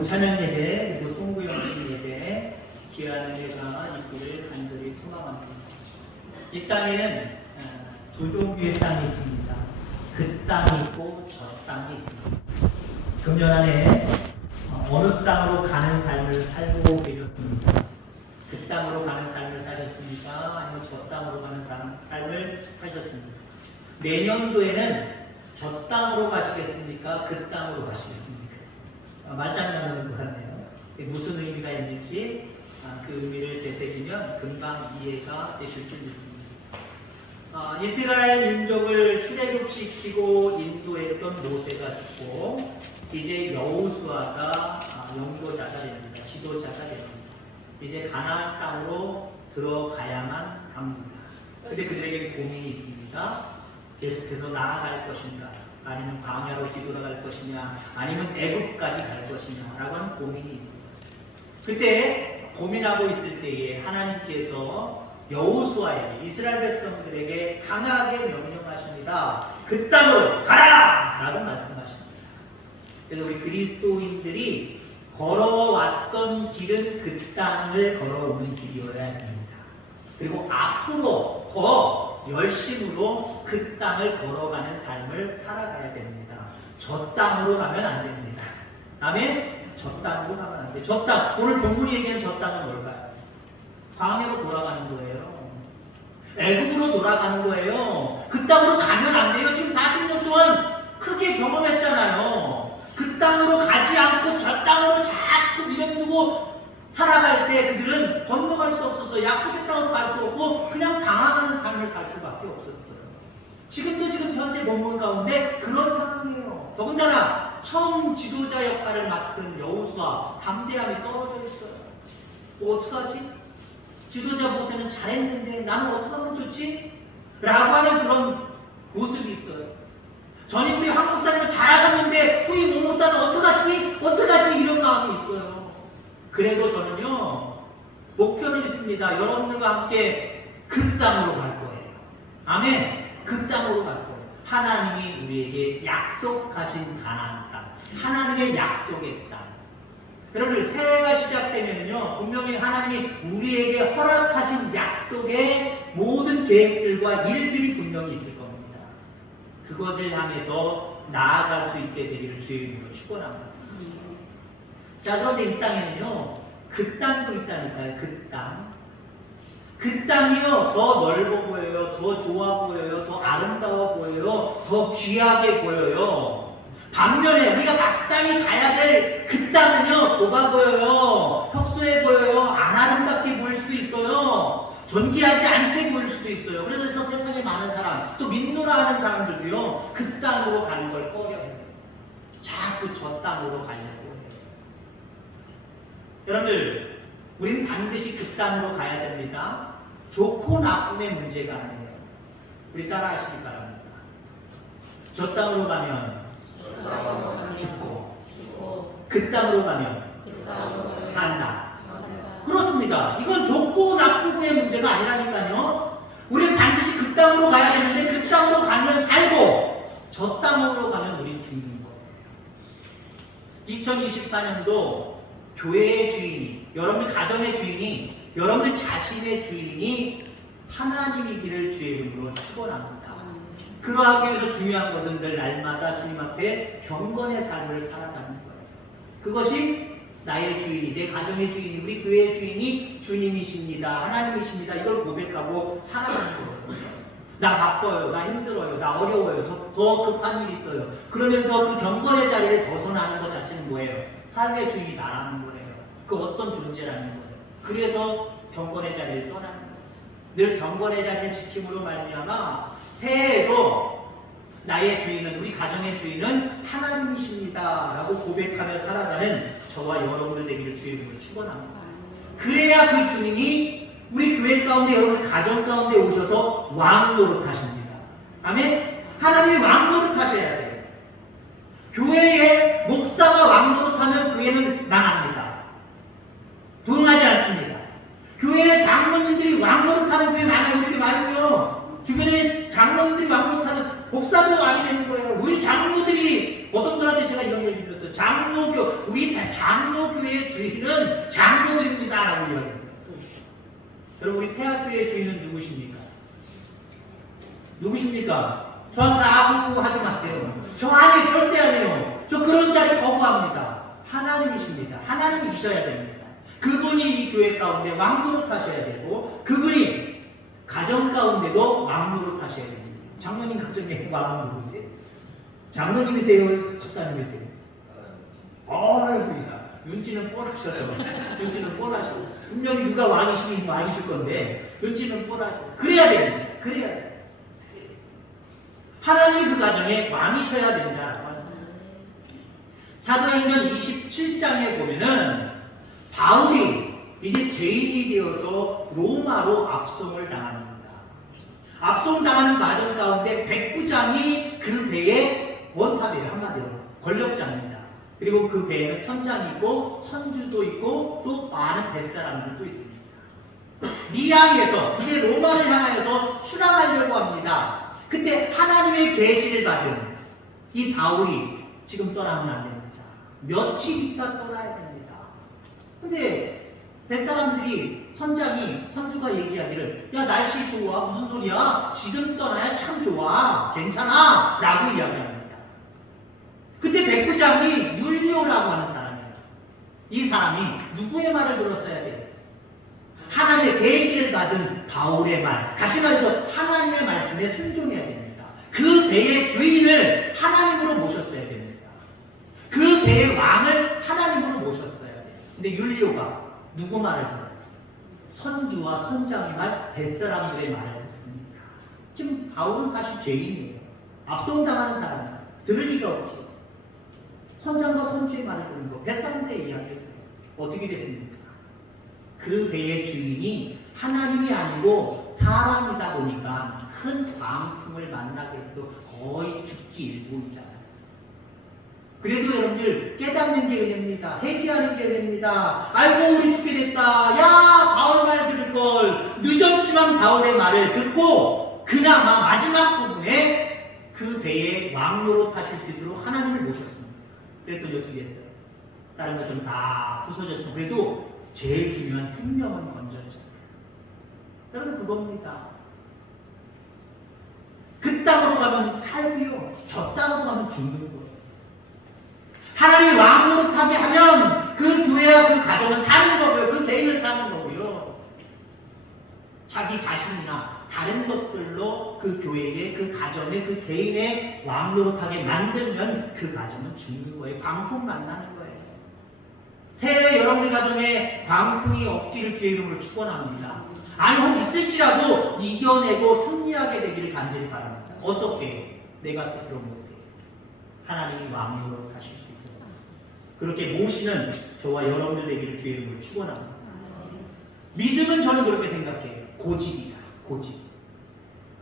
찬양 예배 그리고 송구영신 예배 귀한 은혜가 있기를 간절히 소망합니다. 이 땅에는 두 종류의 땅이 있습니다. 그 땅이 있고 저 땅이 있습니다. 금년 안에 어느 땅으로 가는 삶을 살고 계셨습니까? 그 땅으로 가는 삶을 사셨습니까? 아니면 저 땅으로 가는 삶을 사셨습니까? 내년도에는 저 땅으로 가시겠습니까? 그 땅으로 가시겠습니까? 말장난하는 것 같네요. 무슨 의미가 있는지 그 의미를 되새기면 금방 이해가 되실 줄 믿습니다. 이스라엘 민족을 출애굽시키고 인도했던 모세가 죽고 이제 여호수아가 영도자가 됩니다. 지도자가 됩니다. 이제 가나안 땅으로 들어가야만 합니다. 근데 그들에게 고민이 있습니다. 계속해서 나아갈 것인가, 아니면 광야로 뒤돌아갈 것이냐, 아니면 애굽까지 갈 것이냐 라고 하는 고민이 있습니다. 그때 고민하고 있을 때에 하나님께서 여호수아에게, 이스라엘 백성들에게 강하게 명령하십니다. 그 땅으로 가라! 라고 말씀하십니다. 그래서 우리 그리스도인들이 걸어왔던 길은 그 땅을 걸어오는 길이어야 됩니다. 그리고 앞으로 더 열심으로 그 땅을 걸어가는 삶을 살아가야 됩니다. 저 땅으로 가면 안 됩니다. 아멘? 저 땅으로 가면 안 돼요. 저 땅, 오늘 본문이 얘기하는 저 땅은 뭘까요? 광야로 돌아가는 거예요. 애굽으로 돌아가는 거예요. 그 땅으로 가면 안 돼요. 지금 40년 동안 크게 경험했잖아요. 그 땅으로 가지 않고 저 땅으로 자꾸 미련 두고 살아갈 때 그들은 건너갈 수 없었어요. 약속의 땅으로 갈 수 없고 그냥 방황하는 삶을 살 수밖에 없었어요. 지금도 지금 현재 본문 가운데 그런 상황이에요. 더군다나 처음 지도자 역할을 맡은 여호수아 담대함이 떨어져 있어요. 어떡하지? 지도자 모세는 잘했는데 나는 어떻게 하면 좋지? 라고 하는 그런 모습이 있어요. 전임 우리 황 목사님은 잘하셨는데 후임 모 목사는 어떡하지? 이런 마음이 있어요. 그래도 저는요 목표는 있습니다. 여러분들과 함께 그 땅으로 갈 거예요. 아멘. 그 땅으로 갈 거예요. 하나님이 우리에게 약속하신 가나안 땅, 하나님의 약속의 땅. 여러분들 새해가 시작되면요 분명히 하나님이 우리에게 허락하신 약속의 모든 계획들과 일들이 분명히 있을 겁니다. 그것을 향해서 나아갈 수 있게 되기를 주의 이름으로 축원합니다. 자, 그런데 이 땅에는요 그 땅도 있다니까요. 그 땅. 그 땅이요 더 넓어 보여요. 더 좋아 보여요. 더 아름다워 보여요. 더 귀하게 보여요. 반면에 우리가 마땅히 가야 될 그 땅은요 좁아 보여요. 협소해 보여요. 안 아름답게 보일 수도 있어요. 존귀하지 않게 보일 수도 있어요. 그래서 세상에 많은 사람, 또 민노라 하는 사람들도요 그 땅으로 가는 걸 꺼려해요. 자꾸 저 땅으로 가려고 해요. 여러분들, 우리는 반드시 그 땅으로 가야 됩니다. 좋고 나쁨의 문제가 아니에요. 우리 따라 하시기 바랍니다. 저 땅으로 가면 죽고 그 땅으로 가면 산다. 그렇습니다. 이건 좋고 나쁘고의 문제가 아니라니까요. 우리는 반드시 그 땅으로 가야 되는데 그 땅으로 가면 살고 저 땅으로 가면 우린 죽는 거예요. 2024년도 교회의 주인이, 여러분들 가정의 주인이, 여러분들 자신의 주인이 하나님이기를 주의 이름으로 축원합니다. 그러하기 위해서 중요한 것은 늘 날마다 주님 앞에 경건의 삶을 살아가는 거예요. 그것이 나의 주인이, 내 가정의 주인이, 우리 교회의 주인이 주님이십니다. 하나님이십니다. 이걸 고백하고 살아가는 거예요. 나 바빠요. 나 힘들어요. 나 어려워요. 더 급한 일이 있어요. 그러면서 그 경건의 자리를 벗어나는 것 자체는 뭐예요? 삶의 주인이 나라는 거예요. 그 어떤 존재라는 거예요. 그래서 경건의 자리를 떠나는 거예요. 늘 경건의 자리를 지킴으로 말미암아 새해에도 나의 주인은, 우리 가정의 주인은 하나님이십니다 라고 고백하며 살아가는 저와 여러분들 되기를 주의 이름으로 축원합니다. 그래야 그 주님이 우리 교회 가운데, 여러분의 가정 가운데 오셔서 왕 노릇하십니다. 아멘? 하나님이 왕 노릇하셔야 돼요. 교회에 목사가 왕 노릇하면 교회는 망합니다. 부흥하지 않습니다. 교회에 장로님들이 왕 노릇하는 교회 많아요. 이렇게 말고요. 주변에 장로님들이 왕 노릇하는 목사도 왕이 되는 거예요. 우리 장로들이, 어떤 분한테 제가 이런 얘기 드렸어요. 장로교, 우리 장로교회 주인은 장로들입니다라고 이야기합니다. 여러분 우리 태학교회 주인은 누구십니까? 누구십니까? 저한테 아부하지 마세요. 저 아니에요. 절대 아니에요. 저 그런 자리 거부합니다. 하나님이십니다. 하나님이셔야 됩니다. 그분이 이 교회 가운데 왕노릇 하셔야 되고 그분이 가정 가운데도 왕노릇 하셔야 됩니다. 장로님 가정에 왕은 누구세요? 장로님이세요? 집사님이세요? 어이구야. 눈치는 뻔하셔서 눈치는 뻔하셔서 분명히 누가 왕이시면 왕이실 건데 눈치는 뻔하셔서 그래야 됩니다. 그래야 돼요. 하나님이 그 가정에 왕이셔야 된다라고 합니다. 사도행전 27장에 보면은 바울이 이제 죄인이 되어서 로마로 압송을 당합니다. 압송당하는 과정 가운데 백부장이 그 배의 원탑이에요. 한마디로 권력자입니다. 그리고 그 배에는 선장이 있고 선주도 있고 또 많은 뱃사람들도 있습니다. 미항에서 이제 로마를 향하여서 출항하려고 합니다. 그때 하나님의 계시를 받은 이 바울이 지금 떠나면 안 됩니다. 며칠 있다 떠나야 됩니다. 근데 뱃사람들이 선주가 얘기하기를 야 날씨 좋아 무슨 소리야 지금 떠나야 참 좋아 괜찮아 라고 이야기합니다. 그때 백부장이 율리오라고 하는 사람이에요. 이 사람이 누구의 말을 들었어야 돼요? 하나님의 계시를 받은 바울의 말, 다시 말해서 하나님의 말씀에 순종해야 됩니다. 그 배의 주인을 하나님으로 모셨어야 됩니다. 그 배의 왕을 하나님으로 모셨어야 돼요. 근데 율리오가 누구 말을 들어요? 선주와 선장의 말, 뱃사람들의 말을 듣습니다. 지금 바울은 사실 죄인이에요. 압송당하는 사람이에요. 들을 리가 없지. 선장과 선주의 말을 듣는 거, 뱃사람들의 이야기를 들어요. 어떻게 됐습니까? 그 배의 주인이 하나님이 아니고 사람이다 보니까 큰 광풍을 만나게 해서 거의 죽기 일보 있잖아요. 그래도 여러분들 깨닫는 게 은혜입니다. 회개하는 게 은혜입니다. 아이고 우리 죽게 됐다. 야 바울 말 들을 걸. 늦었지만 바울의 말을 듣고 그나마 마지막 부분에 그 배에 왕노로 타실 수 있도록 하나님을 모셨습니다. 그랬더니 어떻게 됐어요? 다른 것 좀 다 부서졌죠. 그래도 제일 중요한 생명은 건졌죠. 여러분 그겁니다. 그 땅으로 가면 살고요. 저 땅으로 가면 죽는 거예요. 하나님이 왕으로 타게 하면 그 교회와 그 가정은 사는 거고요. 그 개인은 사는 거고요. 자기 자신이나 다른 것들로 그 교회의 그 가정의 그 개인의 왕으로 타게 만들면 그 가정은 죽는 거예요. 광풍 만나는 거예요. 새해 여러분의 가정에 광풍이 없기를 주의 이름으로 축원합니다. 아니 혹 있을지라도 이겨내고 승리하게 되기를 간절히 바랍니다. 어떻게? 내가 스스로 못해. 하나님이 왕으로 하실 수 있도록 그렇게 모시는 저와 여러분들 되기를 주의 이름으로 축원합니다. 믿음은 저는 그렇게 생각해요. 고집이다. 고집.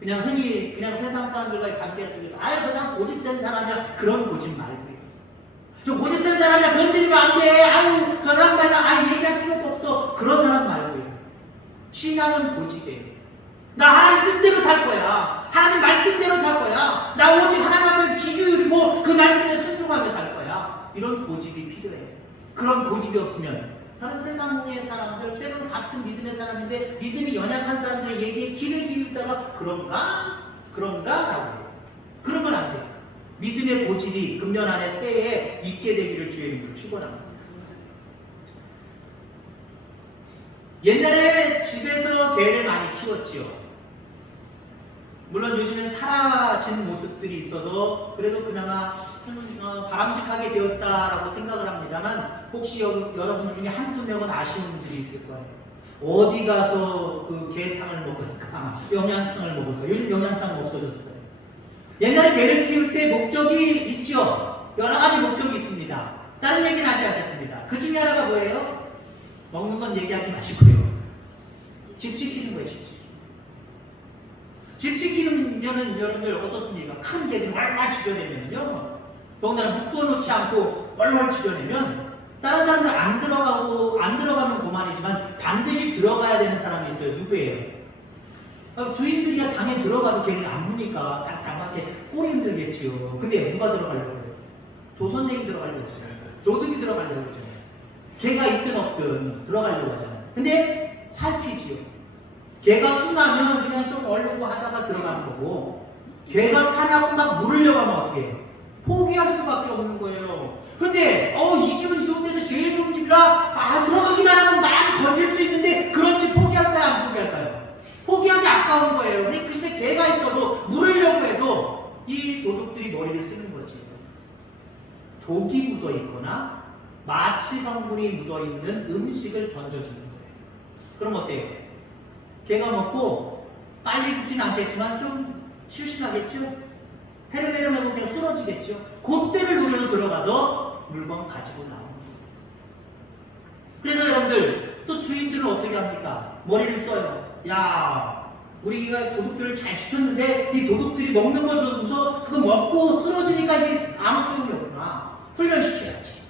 그냥 흔히 그냥 세상 사람들과의 관계 속에서 아유 저 사람 고집 센 사람이야 그런 고집 말고요. 저 고집 센 사람이야 건드리면 안 돼. 아유 저 사람과는 아유 얘기할 필요도 없어. 그런 사람 말고요. 신앙은 고집이에요. 나 하나님 뜻대로 살 거야. 하나님 말씀대로 살 거야. 나 오직 하나님 앞에 귀 기울이고 그 말씀에 순종하며 살 거야. 이런 고집이 필요해요. 그런 고집이 없으면 다른 세상의 사람들, 때로는 같은 믿음의 사람인데 믿음이 연약한 사람들의 얘기에 귀를 기울이다가 그런가? 라고 해요. 그러면 안 돼요. 믿음의 고집이 금년 안에 새해에 있게 되기를 주의 이름으로 축원합니다. 옛날에 집에서 개를 많이 키웠지요. 물론 요즘엔 사라진 모습들이 있어도 그래도 그나마 바람직하게 되었다라고 생각을 합니다만 혹시 여러분 중에 한두 명은 아시는 분들이 있을 거예요. 어디 가서 그 게탕을 먹을까? 영양탕을 먹을까? 요즘 영양탕 없어졌어요. 옛날에 개를 키울 때 목적이 있죠. 여러 가지 목적이 있습니다. 다른 얘기는 하지 않겠습니다. 그 중에 하나가 뭐예요? 먹는 건 얘기하지 마시고요. 집 지키는 거예요. 집 지키면은 여러분들 어떻습니까? 큰 개들 활활 짖어내면요. 더군다나 묶어놓지 않고 활활 짖어내면 다른 사람들 안 들어가면 그만이지만 반드시 들어가야 되는 사람이 있어요. 누구예요? 주인들이 당연히 들어가도 걔는 안 무니까 딱 장한테 꼬리 힘들겠지요. 근데 누가 들어가려고 해요? 도선생이 들어가려고 하잖아요. 도둑이 들어가려고 하잖아요. 개가 있든 없든 들어가려고 하잖아요. 근데 살피지요. 개가 순하면 그냥 좀 얼르고 하다가 들어가는 거고, 개가 사나고 막 물으려고 하면 어떻게 해요? 포기할 수밖에 없는 거예요. 근데 이 집은 이 동네에서 제일 좋은 집이라 들어가기만 하면 많이 건질 수 있는데 그런 집 포기할까요? 안 포기할까요? 포기하기 아까운 거예요. 근데 그 집에 개가 있어도 물으려고 해도 이 도둑들이 머리를 쓰는 거지. 독이 묻어 있거나 마취 성분이 묻어 있는 음식을 던져주는 거예요. 그럼 어때요? 개가 먹고 빨리 죽지는 않겠지만 좀 실신하겠죠? 헤르메르하고 그냥 쓰러지겠죠? 그때를 노려서 들어가서 물건 가지고 나오는 거예요. 그래서 여러분들, 또 주인들은 어떻게 합니까? 머리를 써요. 야, 우리가 도둑들을 잘 지켰는데 이 도둑들이 먹는 거 줘서 그거 먹고 쓰러지니까 이게 아무 소용이 없구나. 훈련시켜야지.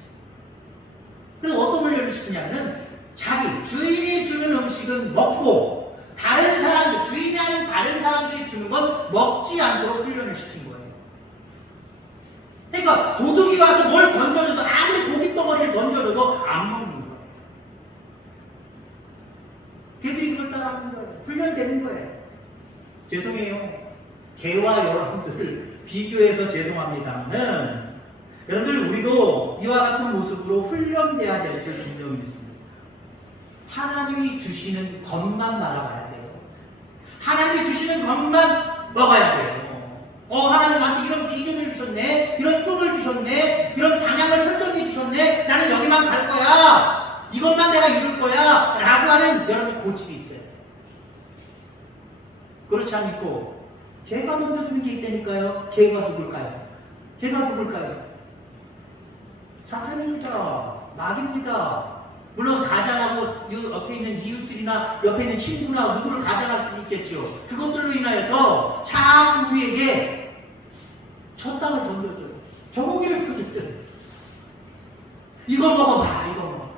그래서 어떤 훈련을 시키냐면, 자기 주인이 주는 음식은 먹고 다른 사람들, 주인이 아닌 다른 사람들이 주는 건 먹지 않도록 훈련을 시킨 거예요. 그러니까 도둑이 와서 뭘 던져줘도, 아무리 고기 덩어리를 던져줘도 안 먹는 거예요. 걔들이 그걸 따라하는 거예요. 훈련되는 거예요. 죄송해요. 개와 여러분들을 비교해서 죄송합니다만, 여러분들 우리도 이와 같은 모습으로 훈련돼야 될 줄 분명히 있습니다. 하나님이 주시는 것만 바라봐야 돼요. 하나님이 주시는 것만 먹어야 돼요. 하나님 나한테 이런 비전을 주셨네, 이런 꿈을 주셨네, 이런 방향을 설정해 주셨네, 나는 여기만 갈 거야, 이것만 내가 이룰 거야 라고 하는 여러분 고집이 있어요. 그렇지 않고 개가 던져주는 게 있다니까요. 개가 누굴까요? 개가 누굴까요? 사탄입니다. 마귀입니다. 물론 가장하고 옆에 있는 이웃들이나 옆에 있는 친구나 누구를 가장할 수도 있겠죠. 그것들로 인하여서 자꾸 우리에게 저 땅을 던져줘요. 저 고기를 던져줘요. 이거 먹어봐, 이거 먹어봐.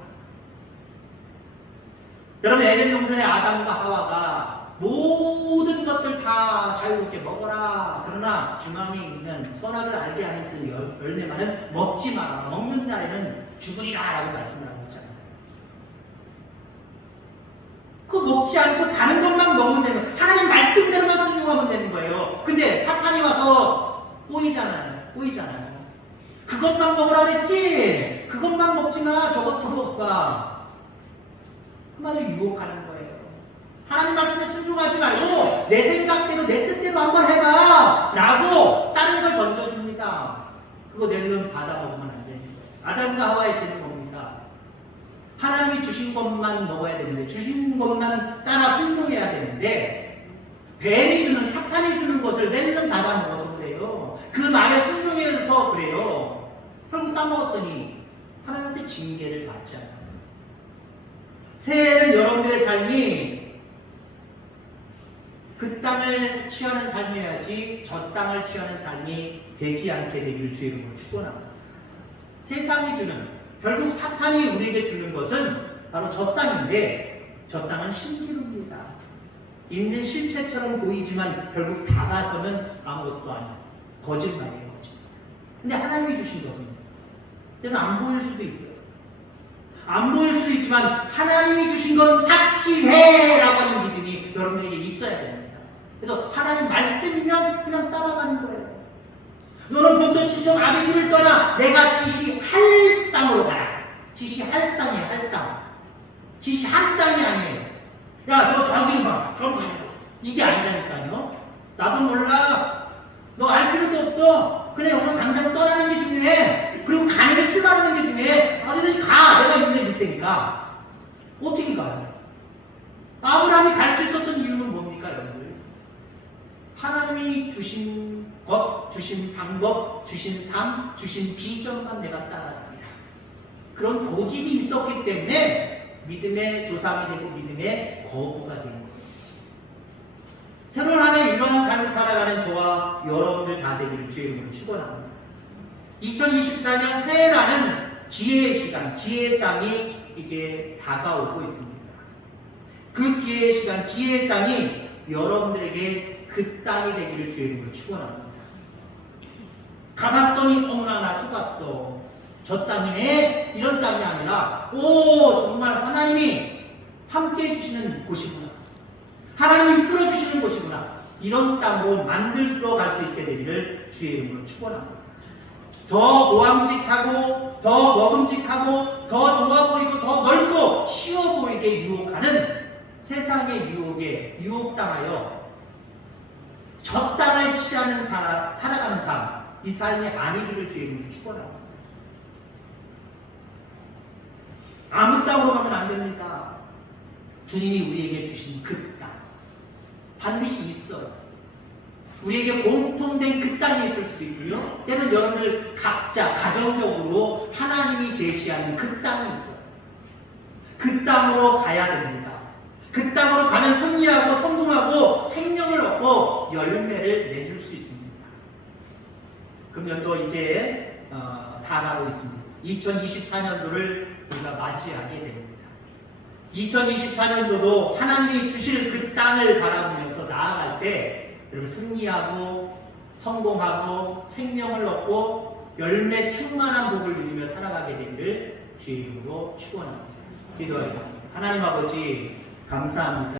여러분, 에덴 동산의 아담과 하와가 모든 것들 다 자유롭게 먹어라. 그러나 중앙에 있는 선악을 알게 하는 그 열매만은 먹지 마라. 먹는 날에는 죽으리라 라고 말씀을 하고 있잖아요. 그거 먹지 않고 다른 것만 먹으면 되는 거예요. 하나님 말씀대로만 순종하면 되는 거예요. 근데 사탄이 와서 꼬이잖아요. 그것만 먹으라 그랬지? 그것만 먹지 마. 저것도 먹어봐. 한마디로 유혹하는 거예요. 하나님 말씀에 순종하지 말고 내 생각대로 내 뜻대로 한번 해봐 라고 다른 걸 던져줍니다. 그거 낼름 받아 먹으면 안 되는 거예요. 아담과 하와의 죄는 뭡니까? 하나님이 주신 것만 먹어야 되는데, 주신 것만 따라 순종해야 되는데, 뱀이 주는, 사탄이 주는 것을 낼름 받아 먹어서 그래요. 그 말에 순종해서 그래요. 결국 따먹었더니 하나님께 징계를 받지 않아요. 새해에는 여러분들의 삶이 그 땅을 취하는 삶이어야지 저 땅을 취하는 삶이 되지 않게 되기를 주의 이름으로 축원합니다. 세상이 주는, 결국 사탄이 우리에게 주는 것은 바로 저 땅인데, 저 땅은 신기루입니다. 있는 실체처럼 보이지만 결국 다가서면 아무것도 아니에요. 거짓말이에요, 거짓말. 근데 하나님이 주신 것은 때는 안 보일 수도 있어요. 안 보일 수도 있지만 하나님이 주신 건 확실해 라고 하는 믿음이 여러분에게 있어야 됩니다. 그래서 하나님 말씀이면 그냥 따라가는 거예요. 너는 본토 친정 아비집을 떠나 내가 지시할 땅으로 가라. 지시할 땅이야, 할 땅. 지시할 땅이 아니에요. 야, 저기로 가. 저기로 가. 이게 아니라니까요. 나도 몰라. 너 알 필요도 없어. 그래, 여기서 당장 떠나는 게 중요해. 그리고 가는 게 출발하는 게 중요해. 어디든지 가. 내가 인도해 줄 테니까. 어떻게 가요? 아브라함이 갈 수 있었던 이유는 뭡니까, 여러분들? 하나님이 주신 것, 주신 방법, 주신 삶, 주신 비전만 내가 따라가리라. 그런 고집이 있었기 때문에 믿음의 조상이 되고 믿음의 거부가 된 거예요. 새로운 한 해 이러한 삶을 살아가는 저와 여러분들 다 되기를 주의 이름으로 축원합니다. 2024년 새해라는 지혜의 시간, 지혜의 땅이 이제 다가오고 있습니다. 그 기회의 시간, 기회의 땅이 여러분들에게 그 땅이 되기를 주의 이름으로 축원합니다. 가봤더니 어머나 나 속았어. 저 땅이네 이런 땅이 아니라 오 정말 하나님이 함께 해주시는 곳이구나, 하나님이 이끌어 주시는 곳이구나, 이런 땅으로 만들어 갈 수 있게 되기를 주의 이름으로 축원합니다. 더 모함직하고 더 먹음직하고 더 좋아 보이고 더 넓고 쉬워 보이게 유혹하는 세상의 유혹에 유혹당하여 저 땅을 취하는 살아가는 삶, 이 삶이 아니기를 주의 이름으로 축원합니다. 아무 땅으로 가면 안 됩니다. 주님이 우리에게 주신 그 땅 반드시 있어요. 우리에게 공통된 그 땅이 있을 수도 있고요, 때는 여러분들 각자 가정적으로 하나님이 제시하는 그 땅이 있어요. 그 땅으로 가야 됩니다. 그 땅으로 가면 승리하고 성공하고 생명을 얻고 열매를 맺을 수 있습니다. 금년도 이제 다 가고 있습니다. 2024년도를 우리가 맞이하게 됩니다. 2024년도도 하나님이 주실 그 땅을 바라보면서 나아갈 때 여러분 승리하고 성공하고 생명을 얻고 열매 충만한 복을 누리며 살아가게 되기를 주의 이름으로 축원합니다. 기도하겠습니다. 하나님 아버지 감사합니다.